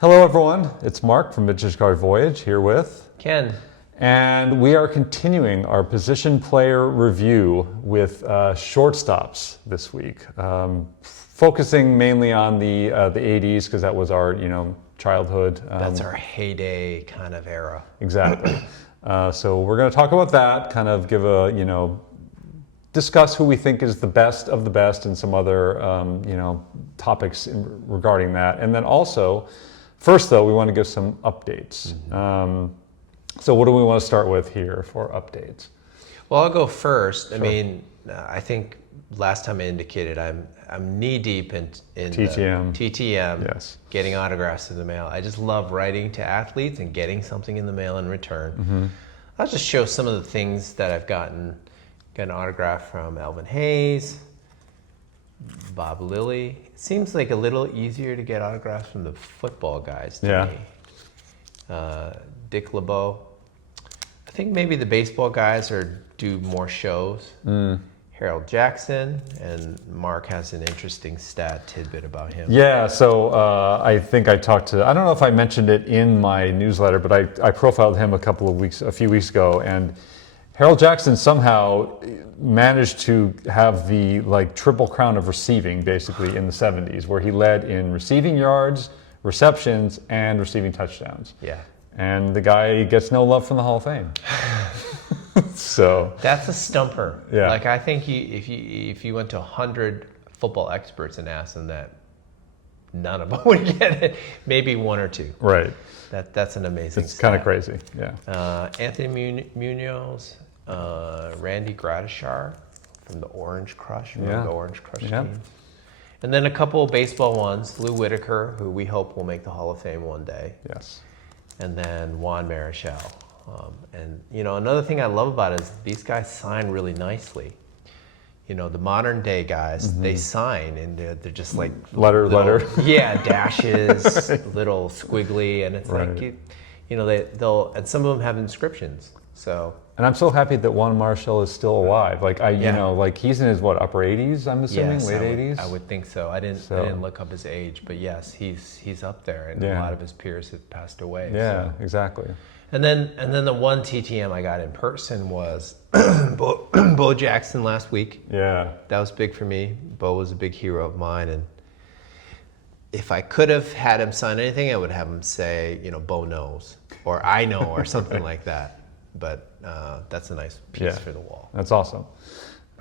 Hello everyone, it's Mark from Vintage Card Voyage here with Ken. And we are continuing our position player review with shortstops this week, focusing mainly on the 80s because that was our childhood. That's our heyday kind of era. Exactly. So we're going to talk about that, kind of give a discuss who we think is the best of the best and some other topics regarding that, and then also. First, though, we want to give some updates. Mm-hmm. So what do we want to start with here for updates? Well, I'll go first. Sure. I mean, I think last time I indicated I'm knee deep in TTM. TTM, yes. Getting autographs in the mail. I just love writing to athletes and getting something in the mail in return. Mm-hmm. I'll just show some of the things that I've gotten. Got an autograph from Elvin Hayes, Bob Lilly. It seems like a little easier to get autographs from the football guys to me. Dick LeBeau. I think maybe the baseball guys do more shows. Harold Jackson, and Mark has an interesting stat tidbit about him. Yeah, so I think I talked to, I don't know if I mentioned it in my newsletter, but I profiled him a few weeks ago, and Harold Jackson somehow managed to have the triple crown of receiving basically in the 70s, where he led in receiving yards, receptions, and receiving touchdowns. Yeah. And the guy gets no love from the Hall of Fame. So that's a stumper. Yeah. I think if you went to 100 football experts and asked them that, none of them would get it. Maybe one or two. Right. That's an amazing. It's kind of crazy. Yeah. Anthony Munoz. Randy Gradishar from the Orange Crush, the Orange Crush team. And then a couple of baseball ones, Lou Whitaker, who we hope will make the Hall of Fame one day. Yes. And then Juan Marichal. And another thing I love about it is these guys sign really nicely. The modern day guys, they sign and they're just like letter. Yeah, dashes, little squiggly, and it's they'll and some of them have inscriptions. So. And I'm so happy that Juan Marichal is still alive. He's in his upper 80s, I'm assuming, yes, late 80s. I would think so. I didn't look up his age, but yes, he's up there, and a lot of his peers have passed away. Yeah, exactly. And then the one TTM I got in person was Bo Jackson last week. Yeah, that was big for me. Bo was a big hero of mine, and if I could have had him sign anything, I would have him say, Bo knows, or I know, or something like that. But that's a nice piece for the wall. That's awesome.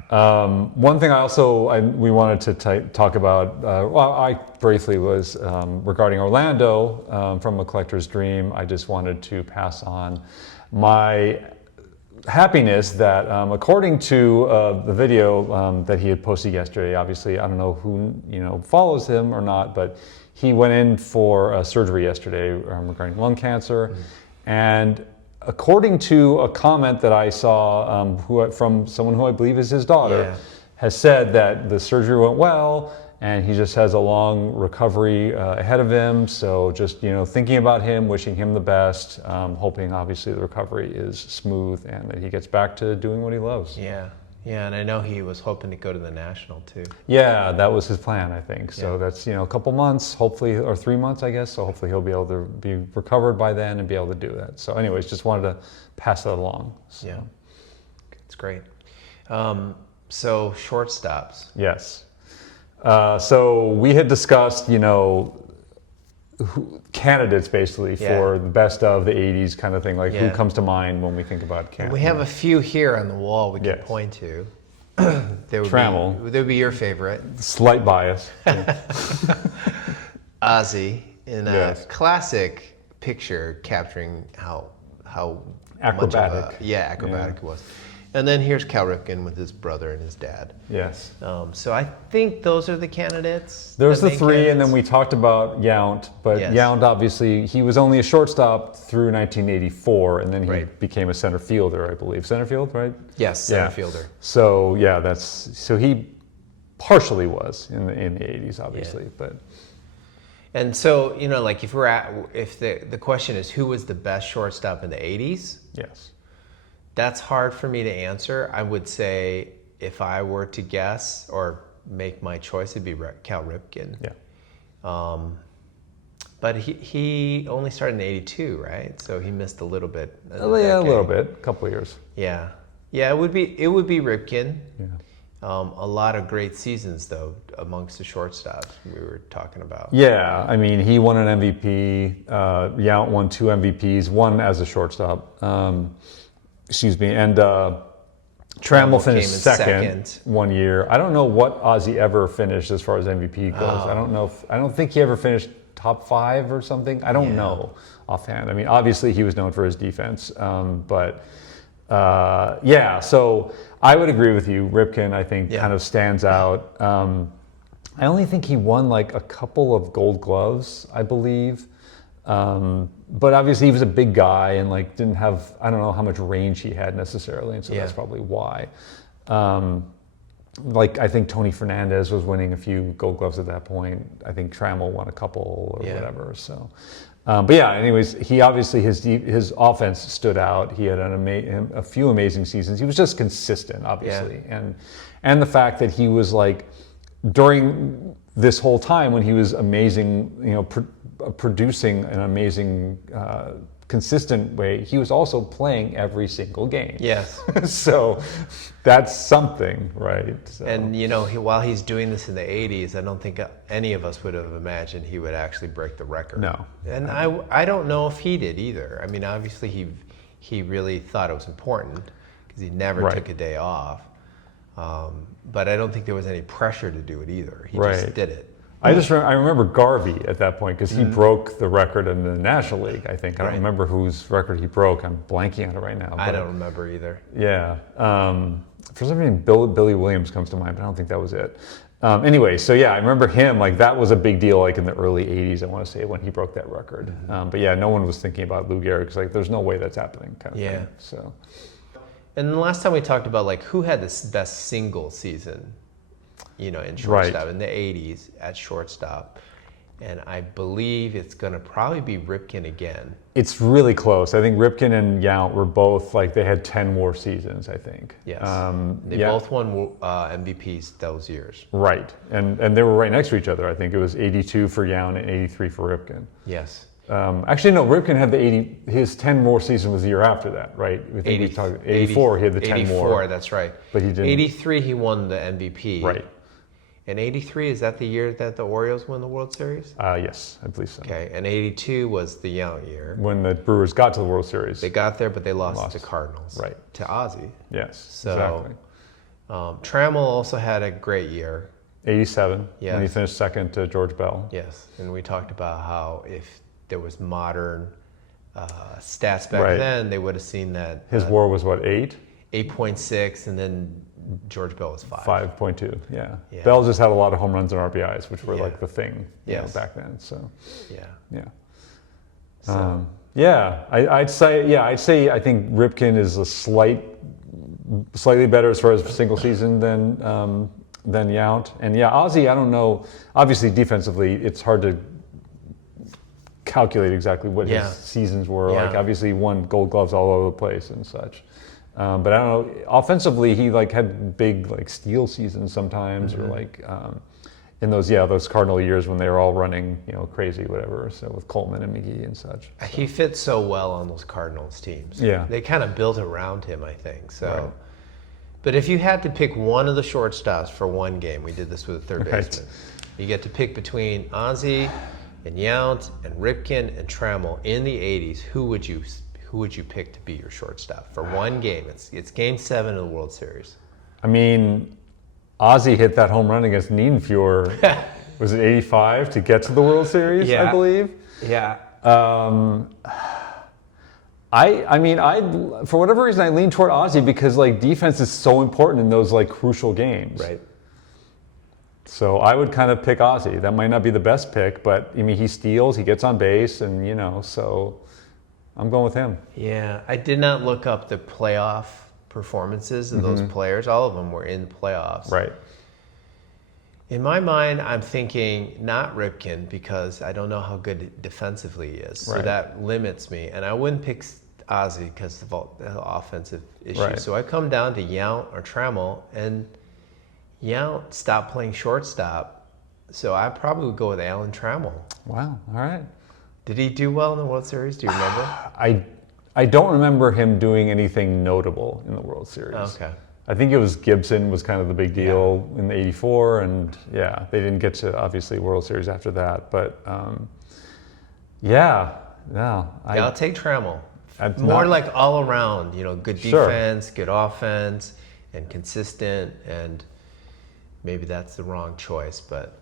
One thing we wanted to talk about, I briefly was regarding Orlando from A Collector's Dream. I just wanted to pass on my happiness that according to the video that he had posted yesterday, obviously I don't know who follows him or not, but he went in for surgery yesterday regarding lung cancer, and according to a comment that I saw from someone who I believe is his daughter, has said that the surgery went well and he just has a long recovery ahead of him. So just thinking about him, wishing him the best, hoping obviously the recovery is smooth and that he gets back to doing what he loves. Yeah, and I know he was hoping to go to the National too. Yeah, that was his plan, I think. So that's a couple months, hopefully, or 3 months, I guess. So hopefully he'll be able to be recovered by then and be able to do that. So anyways, just wanted to pass that along. So. Yeah, it's great. So shortstops. Yes. So we had discussed, candidates basically for the best of the 80s kind of thing, who comes to mind when we think about candidates. We have a few here on the wall we can point to. Trammell. They would be your favorite. Slight bias. Ozzie in a classic picture capturing how acrobatic. Much of acrobatic it was. And then here's Cal Ripken with his brother and his dad. Yes. So I think those are the candidates. There's the three, and then we talked about Yount. But Yount, obviously, he was only a shortstop through 1984, and then he became a center fielder, I believe. Center field, right? Yes, center fielder. So so he partially was in the 80s, obviously, but. And so if the question is who was the best shortstop in the 80s? Yes. That's hard for me to answer. I would say if I were to guess or make my choice, it'd be Cal Ripken. Yeah. But he only started in '82, right? So he missed a little bit. Yeah, a little bit, a couple of years. Yeah, yeah. It would be Ripken. Yeah. A lot of great seasons though amongst the shortstops we were talking about. Yeah, I mean he won an MVP. Yount won 2 MVPs, one as a shortstop. Excuse me, and Trammell finished came in second 1 year. I don't know what Ozzie ever finished as far as MVP goes. I don't think he ever finished top 5 or something. I don't know offhand. I mean, obviously he was known for his defense, but yeah. So I would agree with you. Ripken, I think, kind of stands out. I only think he won like a couple of Gold Gloves, I believe. But obviously he was a big guy and like didn't have, I don't know how much range he had necessarily, and so that's probably why. Like I think Tony Fernandez was winning a few Gold Gloves at that point. I think Trammell won a couple or whatever. So, but yeah. Anyways, he obviously his offense stood out. He had a few amazing seasons. He was just consistent, obviously, and the fact that he was like during this whole time when he was amazing, you know, producing an amazing, consistent way, he was also playing every single game. Yes. So that's something, right? So. And you know, while he's doing this in the '80s, I don't think any of us would have imagined he would actually break the record. No. And I don't know if he did either. I mean, obviously he really thought it was important because he never took a day off. But I don't think there was any pressure to do it either. He just did it. I remember Garvey at that point because he broke the record in the National League, I think. I don't remember whose record he broke. I'm blanking on it right now. I don't remember either. Yeah. For some reason, Billy Williams comes to mind, but I don't think that was it. Anyway, so yeah, I remember him, like that was a big deal like in the early 80s, I want to say, when he broke that record. But yeah, no one was thinking about Lou Gehrig because like there's no way that's happening kind of thing. So. And the last time we talked about like who had the best single season, you know, in shortstop in the '80s at shortstop, and I believe it's going to probably be Ripken again. It's really close. I think Ripken and Yount were both like they had 10 more seasons. I think. Yes. They both won MVPs those years. Right, and they were right next to each other. I think it was 82 for Yount and 83 for Ripken. Yes. Actually, no. Ripken had his 10 more season was the year after that, right? I think we talked 84. He had the 10 more. 84. That's right. But he didn't. 83. He won the MVP. Right. And '83, is that the year that the Orioles won the World Series? Yes, I believe so. Okay, and '82 was the Yount year. When the Brewers got to the World Series. They got there, but they lost to Cardinals. Right. To Ozzie. Yes, so, exactly. Trammell also had a great year. 87, when he finished second to George Bell. Yes, and we talked about how if there was modern stats back then, they would have seen that. His WAR was what, 8? 8.6, and then George Bell was 5. 5.2, yeah. Bell just had a lot of home runs and RBIs, which were like the thing you know, back then. So yeah. So. I'd say I think Ripken is a slightly better as far as single season than Yount. And yeah, Ozzie, I don't know. Obviously, defensively, it's hard to calculate exactly what his seasons were. Like obviously, he won Gold Gloves all over the place and such. But I don't know. Offensively, he like had big like steal seasons sometimes, or like in those Cardinal years when they were all running, you know, crazy, whatever. So with Coleman and McGee and such. So. He fits so well on those Cardinals teams. Yeah, they kind of built around him, I think. So, but if you had to pick one of the shortstops for one game, we did this with a third baseman. You get to pick between Ozzie and Yount and Ripken and Trammell in the '80s. Who would you pick to be your shortstop for one game? It's Game 7 of the World Series. I mean, Ozzie hit that home run against Nienfuhr. Was it '85 to get to the World Series? I believe. Yeah. I mean, for whatever reason, I lean toward Ozzie because like defense is so important in those like crucial games. Right. So I would kind of pick Ozzie. That might not be the best pick, but I mean, he steals, he gets on base, and you know, so I'm going with him. Yeah, I did not look up the playoff performances of those players. All of them were in the playoffs. Right. In my mind, I'm thinking not Ripken because I don't know how good defensively he is. So that limits me. And I wouldn't pick Ozzie because of the offensive issues. Right. So I come down to Yount or Trammell, and Yount stopped playing shortstop. So I probably would go with Alan Trammell. Wow. All right. Did he do well in the World Series? Do you remember? I don't remember him doing anything notable in the World Series. Okay. I think it was Gibson was kind of the big deal in '84, and yeah, they didn't get to obviously World Series after that. But I'll take Trammell. That's More not- like all around, good Sure. defense, good offense, and consistent. And maybe that's the wrong choice, but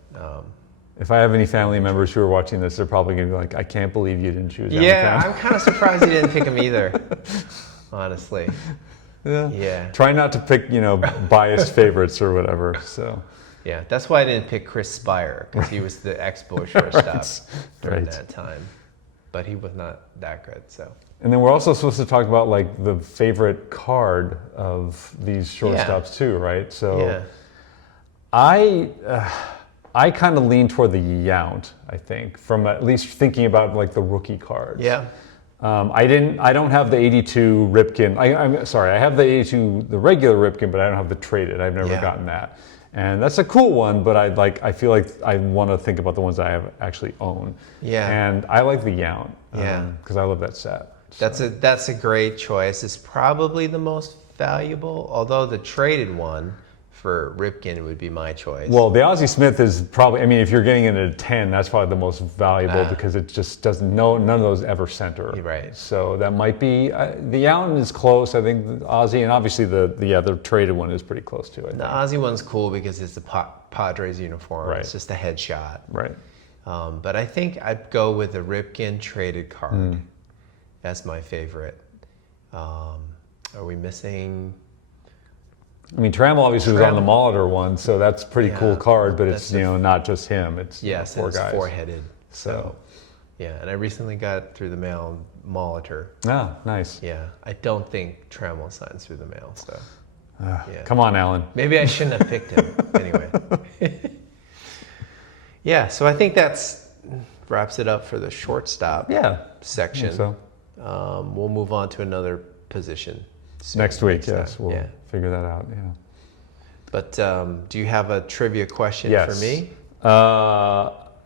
If I have any family members who are watching this, they're probably going to be like, I can't believe you didn't choose yeah, Trammell. I'm kind of surprised he didn't pick him either. Honestly, Yeah. yeah, Try not to pick, biased favorites or whatever. So. yeah. That's why I didn't pick Chris Spire because he was the ex-Bush shortstop during Right. that time, but he was not that good. So. And then we're also supposed to talk about like the favorite card of these shortstops too, right? So Yeah. I kind of lean toward the Yount, I think, from at least thinking about like the rookie cards. Yeah. I don't have the 82 Ripken. I'm sorry, I have the 82, the regular Ripken, but I don't have the traded. I've never gotten that. And that's a cool one, but I feel like I want to think about the ones I have actually own. Yeah. And I like the Yount. Yeah. Because I love that set. That's a great choice. It's probably the most valuable, although the traded one for Ripken would be my choice. Well, the Ozzie Smith is probably, if you're getting it at a 10, that's probably the most valuable because it just doesn't, none of those ever center. Right. So that might be, the Yount is close, I think, Ozzie, and obviously the other traded one is pretty close too, I think. The Ozzie one's cool because it's the Padres uniform. Right. It's just a headshot. Right. But I think I'd go with the Ripken traded card. That's my favorite. Are we missing? Trammell obviously was on the Molitor one, so that's a pretty cool card, but it's, not just him. It's four it's guys. four-headed. So, yeah, and I recently got through the mail Molitor. Ah, nice. Yeah, I don't think Trammell signs through the mail, so. Yeah. Come on, Alan. Maybe I shouldn't have picked him anyway. Yeah, so I think that's wraps it up for the shortstop section. So We'll move on to another position soon, next week, time. yes, we'll figure that out. Yeah. But do you have a trivia question for me?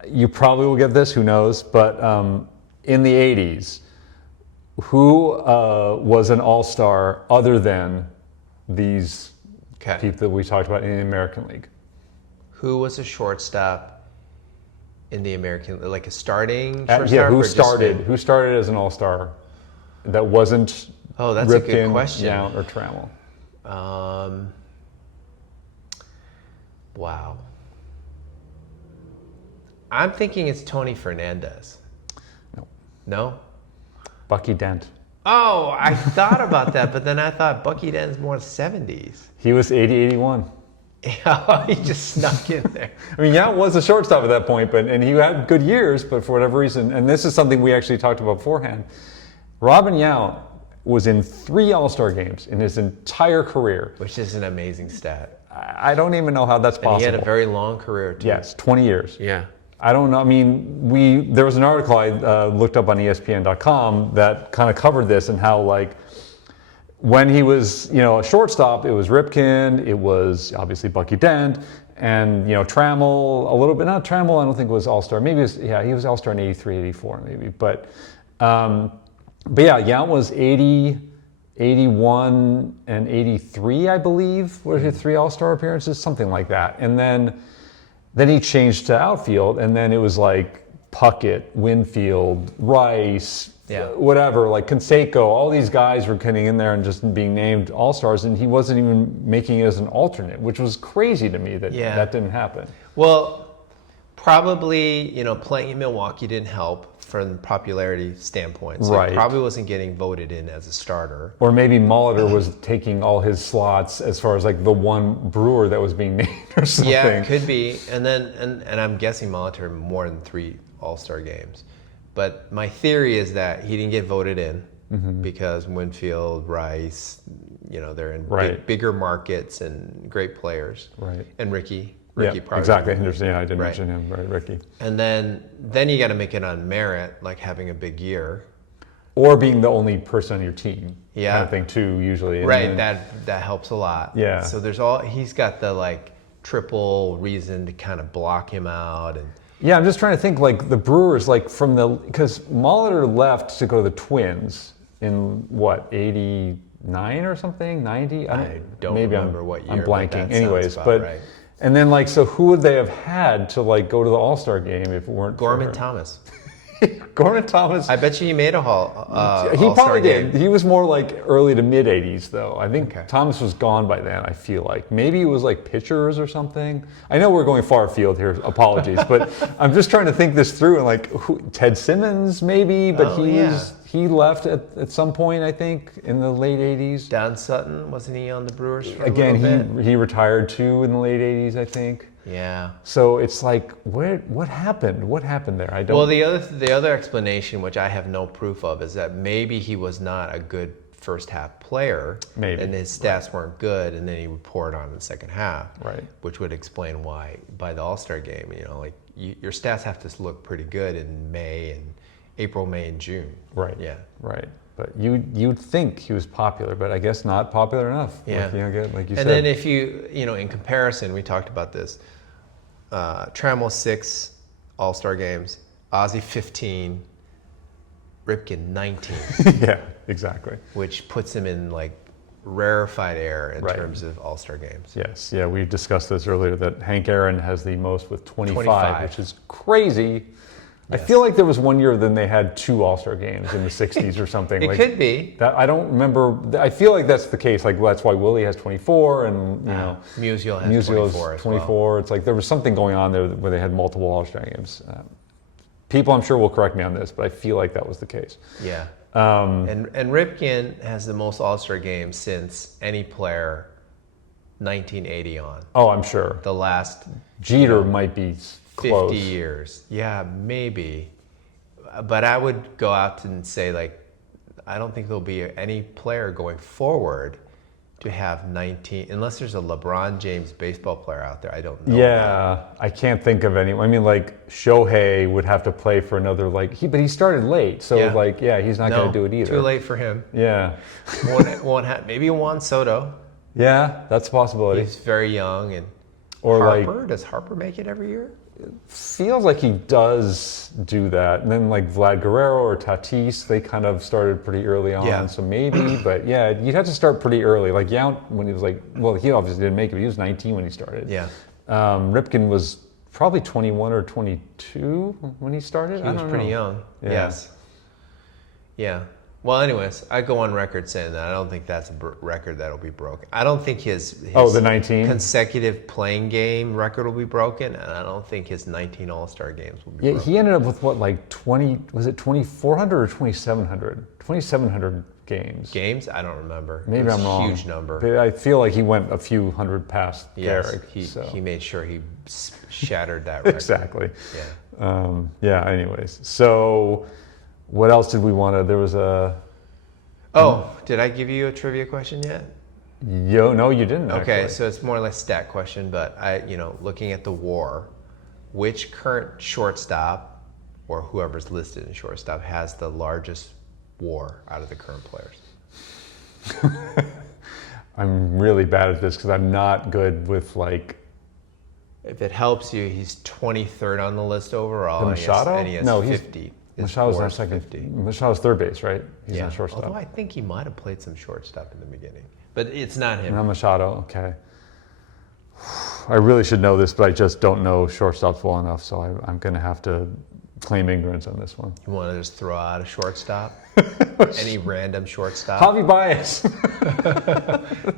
You probably will get this. Who knows? But in the '80s, who was an all-star other than these people that we talked about in the American League? Who was a shortstop in the American, like a starting shortstop? Who started as an all-star that wasn't that's Ripken, a good question. Yount, or Trammell? Wow. I'm thinking it's Tony Fernandez. No. No? Bucky Dent. Oh, I thought about that, but then I thought Bucky Dent's more 70s. He was 80-81. Yeah, he just snuck in there. Yount was a shortstop at that point, and he had good years, but for whatever reason, and this is something we actually talked about beforehand, Robin Yount was in 3 All-Star games in his entire career. Which is an amazing stat. I don't even know how that's possible. And he had a very long career, too. Yes, 20 years. Yeah. I don't know. There was an article I looked up on ESPN.com that kind of covered this and how, like, when he was, a shortstop, it was Ripken, it was obviously Bucky Dent, and, Trammell a little bit. Not Trammell, I don't think was All-Star. Maybe he was All-Star in '83, '84 maybe. But yeah, Yount was 80, 81, and 83, I believe, were his 3 All-Star appearances, something like that. And then he changed to outfield, and then it was like Puckett, Winfield, Rice, whatever, like Canseco, all these guys were getting in there and just being named all-stars, and he wasn't even making it as an alternate, which was crazy to me that that didn't happen. Well, probably, playing in Milwaukee didn't help from a popularity standpoint. So he probably wasn't getting voted in as a starter. Or maybe Molitor was taking all his slots as far as like the one Brewer that was being named or something. Yeah, it could be. And then, and I'm guessing Molitor more than 3 All-Star games. But my theory is that he didn't get voted in because Winfield, Rice, they're in bigger markets and great players. Right. And Ricky probably. Exactly. Henderson, I didn't mention him, right, Ricky. And then you got to make it on merit, like having a big year. Or being the only person on your team. Yeah. Kind of thing too, usually. Right, that helps a lot. Yeah. So he's got the like triple reason to kind of block him out, and Yeah, I'm just trying to think, like, the Brewers, like, because Molitor left to go to the Twins in, what, 89 or something? 90? I don't maybe remember what year. I'm blanking. But that Anyways, sounds but, about right. and then, like, so who would they have had to, like, go to the All-Star game if it weren't for Gorman her? Thomas. Gorman Thomas. I bet you he made a He All-Star probably game. did. He was more like early to mid 80s, though. I think Okay. Thomas was gone by then, I feel like. Maybe it was like pitchers or something. I know we're going far afield here, apologies, but I'm just trying to think this through. And like, Ted Simmons, maybe, but he left at some point, I think, in the late 80s. Don Sutton, wasn't he on the Brewers for a Again, little bit? he retired too in the late 80s, I think. Yeah. So it's like, what happened? What happened there? I don't. Well, the other explanation, which I have no proof of, is that maybe he was not a good first half player. Maybe. And his stats weren't good, and then he would pour it on in the second half. Right. Which would explain why by the All-Star game, like your stats have to look pretty good in April, May, and June. Right. Yeah. Right. But you'd think he was popular, but I guess not popular enough. Yeah. Like you And said. then if in comparison, we talked about this. Trammell 6 All-Star games, Ozzie 15, Ripken 19, Yeah, exactly. which puts him in like rarefied air in Right. terms of All-Star games. Yes, yeah, we discussed this earlier that Hank Aaron has the most with 25, 25. which is crazy. I Yes. feel like there was one year then they had 2 All-Star games in the 60s or something. It like could be. that. I don't remember. I feel like that's the case. Like that's why Willie has 24, and Musial has Musial's 24 as 24. well. It's like there was something going on there where they had multiple All-Star games. People, I'm sure, will correct me on this, but I feel like that was the case. Yeah. And Ripken has the most All-Star games since any player 1980 on. Oh, I'm sure. The last Jeter might be 50 close. years. Yeah, maybe. But I would go out and say, like, I don't think there'll be any player going forward to have 19, unless there's a LeBron James baseball player out there. I don't know. Yeah, I can't think of any. I mean, like Shohei would have to play for another, like but he started late, so he's not going to do it either. Too late for him. Yeah, Maybe Juan Soto. yeah, that's a possibility. He's very young, and Or Harper. Does Harper make it every year? feels like he does do that. And then like Vlad Guerrero or Tatis, they kind of started pretty early on. Yeah. So maybe, but yeah, you'd have to start pretty early. Like Yount, when he was like, well, he obviously didn't make it. He was 19 when he started. Yeah. Ripken was probably 21 or 22 when he started. He was pretty young. Yeah. Yes. Yeah. Well, anyways, I go on record saying that I don't think that's a record that'll be broken. I don't think his the 19 consecutive playing game record will be broken, and I don't think his 19 All-Star games will be broken. He ended up with what, like 20? Was it 2,400 or 2,700? 2,700 games. Games? I don't remember. Maybe It was I'm wrong. a huge number. But I feel like he went a few hundred past Yes, Gehrig. he made sure he shattered that record. Exactly. Yeah. Anyways, so what else did we want to? There was a. Oh, did I give you a trivia question yet? No, you didn't. Okay, actually. so it's more or less stat question, but looking at the WAR, which current shortstop or whoever's listed in shortstop has the largest WAR out of the current players? I'm really bad at this because I'm not good with like. If it helps you, he's 23rd on the list overall. Machado? And he has No, 50. His Machado's WAR not is second. 50. Machado's third base, right? He's Yeah. not shortstop. Although I think he might have played some shortstop in the beginning, but it's not him. Not Machado. Okay. I really should know this, but I just don't know shortstops well enough, so I'm going to have to claim ignorance on this one. You want to just throw out a shortstop? Any random shortstop? Javi Baez.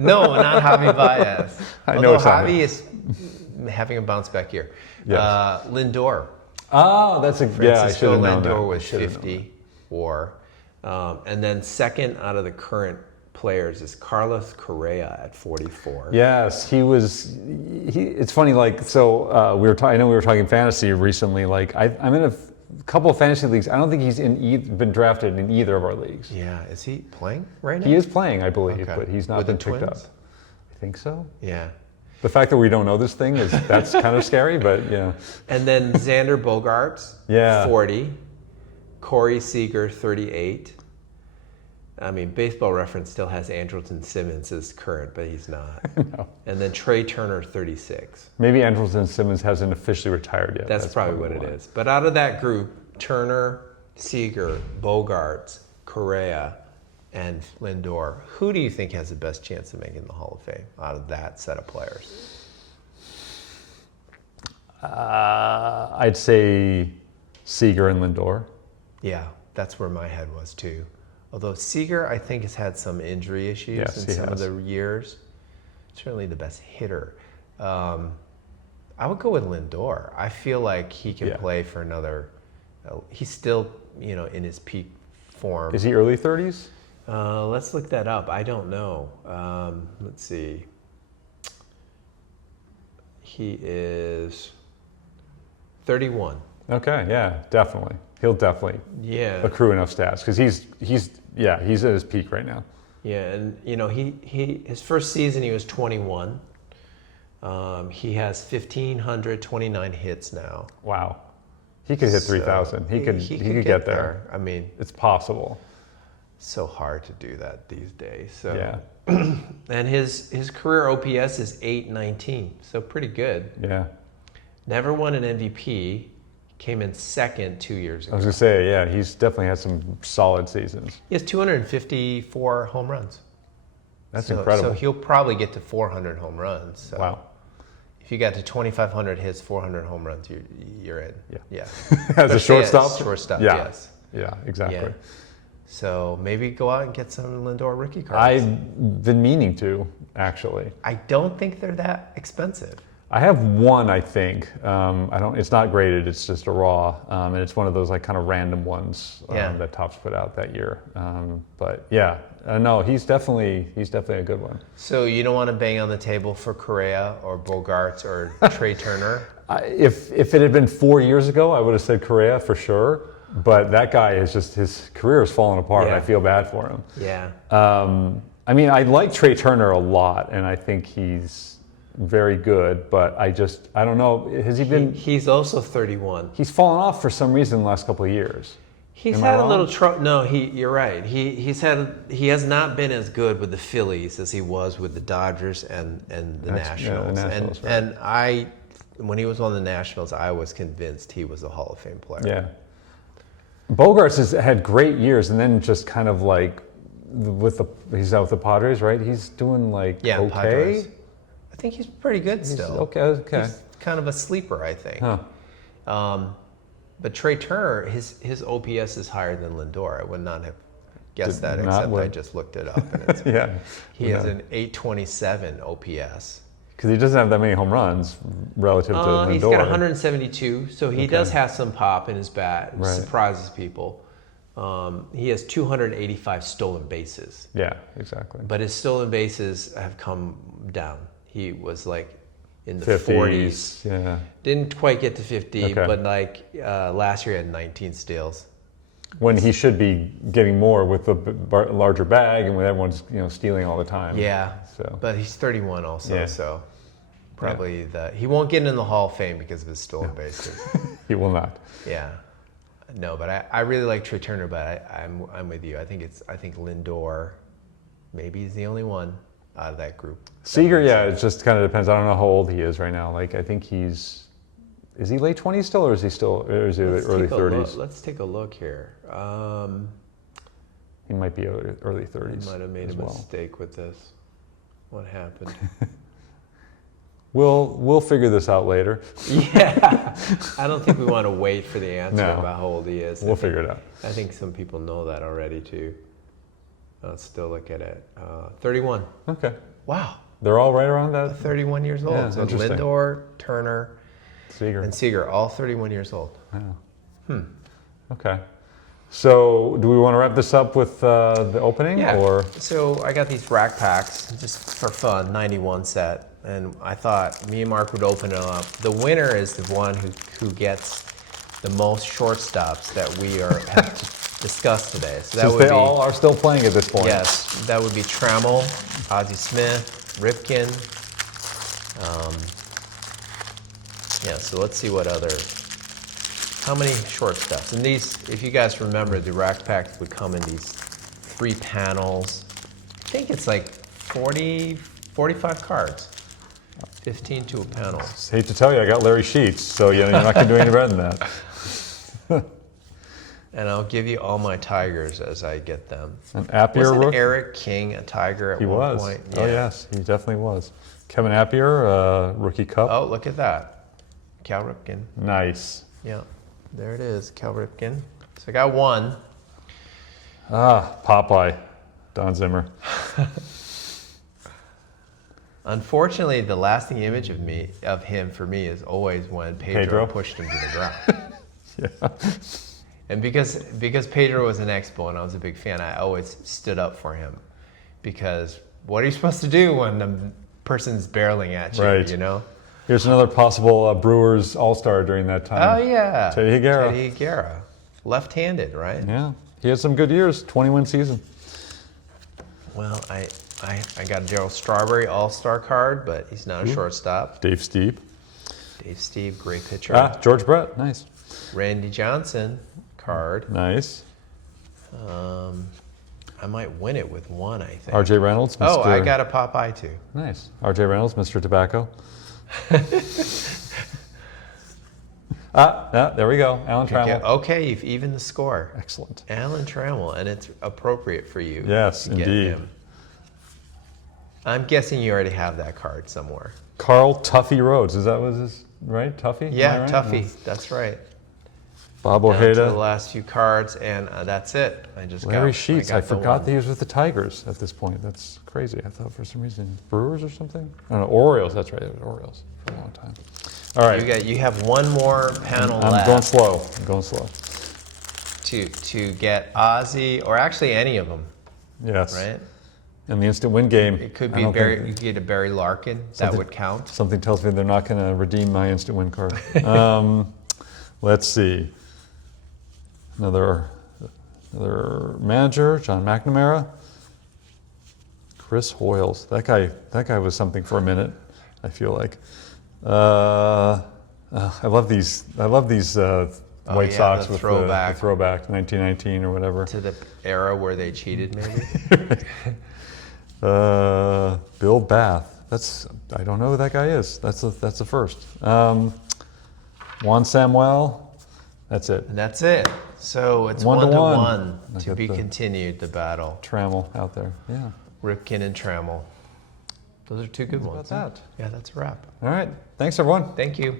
No, not Javi Baez. I know Although it's not Javi him. is having a bounce back year. Yes. Lindor. Oh, that's I should Francisco have known Lindor that. was Should have known 50 WAR. And then second out of the current players is Carlos Correa at 44. Yes, he was. It's funny, like so. I know we were talking fantasy recently. Like I'm in a couple of fantasy leagues. I don't think he's been drafted in either of our leagues. Yeah, is he playing right now? He is playing, I believe, Okay. but he's not With been the picked up. Twins? I think so. Yeah. The fact that we don't know this thing that's kind of scary, but yeah. And then Xander Bogaerts, Yeah. 40. Corey Seager, 38. I mean, Baseball Reference still has Andrelton Simmons as current, but he's not. No. And then Trey Turner, 36. Maybe Andrelton Simmons hasn't officially retired yet. That's probably what it is. But out of that group, Turner, Seager, Bogarts, Correa, and Lindor, who do you think has the best chance of making the Hall of Fame out of that set of players? I'd say Seager and Lindor. Yeah, that's where my head was too. Although Seager, I think, has had some injury issues Yes, in he some of has. the years. Certainly the best hitter. I would go with Lindor. I feel like he can Yeah. play for another. He's still, in his peak form. Is he early 30s? Let's look that up. I don't know. Let's see. He is 31. Okay, yeah, definitely. He'll definitely Yeah. accrue enough stats because he's at his peak right now. Yeah, and he his first season he was 21. He has 1,529 hits now. Wow, he could hit So 3,000. He could get there. I mean, It's possible. so hard to do that these days. So Yeah, and his career OPS is 819, so pretty good. yeah. Never won an MVP. Came in second 2 years I ago. was gonna say, yeah, he's definitely had some solid seasons. He has 254 home runs. That's So incredible. he'll probably get to 400 home runs. So Wow. if you got to 2,500 hits, 400 home runs, you're in. Yeah. Yeah. As a Especially shortstop. Shortstop, Yeah. yes. Yeah, exactly. Yeah. So maybe go out and get some Lindor rookie cards. I've been meaning to, actually. I don't think they're that expensive. I have one, I think. I don't. It's not graded. It's just a raw, and it's one of those like kind of random ones Yeah. that Topps put out that year. But yeah, no, he's definitely a good one. So you don't want to bang on the table for Correa or Bogarts or Trey Turner? If it had been 4 years ago, I would have said Correa for sure. But that guy is just his career has fallen apart. Yeah. I feel bad for him. Yeah. I mean, I like Trey Turner a lot, and I think he's very good. But I don't know. Has he been? He's also 31. He's fallen off for some reason the last couple of years. He's Am I had a wrong? little trouble. No, you're right. He has not been as good with the Phillies as he was with the Dodgers and the Nationals. Nationals, right. And when he was on the Nationals, I was convinced he was a Hall of Fame player. Yeah. Bogarts has had great years, and then just kind of like he's out with the Padres, right? He's doing like okay. Padres. I think he's pretty good still. Okay. He's kind of a sleeper, I think. Huh. But Trey Turner, his OPS is higher than Lindor. I would not have guessed that, Not except I would. just looked it up. And it's, Yeah. he has an 827 OPS. Because he doesn't have that many home runs relative to Lindor. He's got 172, so he does have some pop in his bat, which Right. surprises people. He has 285 stolen bases, Yeah, exactly. but his stolen bases have come down. He was like in the 50s. 40s. Yeah. Didn't quite get to 50, Okay. but like last year he had 19 steals. When he should be getting more with the larger bag, and when everyone's stealing all the time. Yeah, So. but he's 31 also, Yeah. so probably he won't get in the Hall of Fame because of his stolen bases. He will not. Yeah, no, but I really like Trey Turner, but I'm with you. I think Lindor maybe is the only one out of that group. Seager, yeah, it just kind of depends. I don't know how old he is right now. Like I think is he late 20s still, or is he early 30s? Let's take a look here. He might be early 30s. I might have made as a well. mistake with this. What happened? We'll figure this out later. Yeah, I don't think we want to wait for the answer No. about how old he is. We'll figure it out. I think some people know that already too. Let's still look at it. 31. Okay. Wow, They're all right around that? 31 years old. Yeah, So interesting. Lindor, Turner, Seager. and Seager, all 31 years old. Yeah. Okay. So, do we want to wrap this up with the opening? Yeah. Or So I got these rack packs just for fun, 91 set. And I thought me and Mark would open it up. The winner is the one who gets the most shortstops that we have discussed today. So that since would they be, all are still playing at this point. yes, that would be Trammell, Ozzie Smith, Ripken. Yeah, so let's see how many shortstops. And these, if you guys remember, the rack packs would come in these free panels. I think it's like 40, 45 cards. 15 to a panel. Hate to tell you, I got Larry Sheets, so you're not going to do any better than that. And I'll give you all my Tigers as I get them. An Appier Wasn't rookie? Eric King a Tiger at one point? Oh, yes, he definitely was. Kevin Appier, Rookie Cup. Oh, look at that. Cal Ripken. Nice. Yeah, there it is, Cal Ripken. So I got one. Ah, Popeye, Don Zimmer. Unfortunately, the lasting image of him for me is always when Pedro pushed him to the ground. Yeah. And because Pedro was an Expo and I was a big fan, I always stood up for him. Because what are you supposed to do when the person's barreling at you, Right. you know? Here's another possible Brewers All-Star during that time. Oh, yeah. Teddy Higuera. Teddy Higuera. Left-handed, right? Yeah, he had some good years, 20-win season. Well, I got a Gerald Strawberry All-Star card, but he's not a shortstop. Dave Steeb. Dave Steve, great pitcher. Ah, George Brett, nice. Randy Johnson card. Nice. I might win it with one, I think. R.J. Reynolds, Mr. Oh, I got a Popeye too. Nice. R.J. Reynolds, Mr. Tobacco. There we go. Alan Trammell. Okay, you've evened the score. Excellent. Alan Trammell, and it's appropriate for you. Yes, to get indeed. him. I'm guessing you already have that card somewhere. Carl Tuffy Rhodes. Is that was his right? Tuffy? Am I Yeah, right? Tuffy. Yeah. That's right. Bob Down to the Ojeda. last few cards, and that's it. Larry Sheets. I got the forgot one. that he was with the Tigers at this point. That's crazy. I thought for some reason Brewers or something. I don't know. Orioles. That's right. It was Orioles for a long time. All right. You have one more panel I'm left. going slow. I'm going slow. To get Ozzie, or actually any of them, Yes. right? In the instant win game. It could I be don't Barry. think- You could get a Barry Larkin. That Something- would count. Something tells me they're not going to redeem my instant win card. Let's see. Another manager, John McNamara. Chris Hoyles. That guy was something for a minute, I feel like. I love these White Sox the with throwback. the throwback, 1919 or whatever. To the era where they cheated, maybe. Bill Bath. I don't know who that guy is. That's a first. Juan Samuel. That's it. And that's it. So it's 1-1. to be continued, the battle. Trammell out there. Yeah. Ripken and Trammell. Those are two good How ones. about that? Yeah, that's a wrap. All right. Thanks, everyone. Thank you.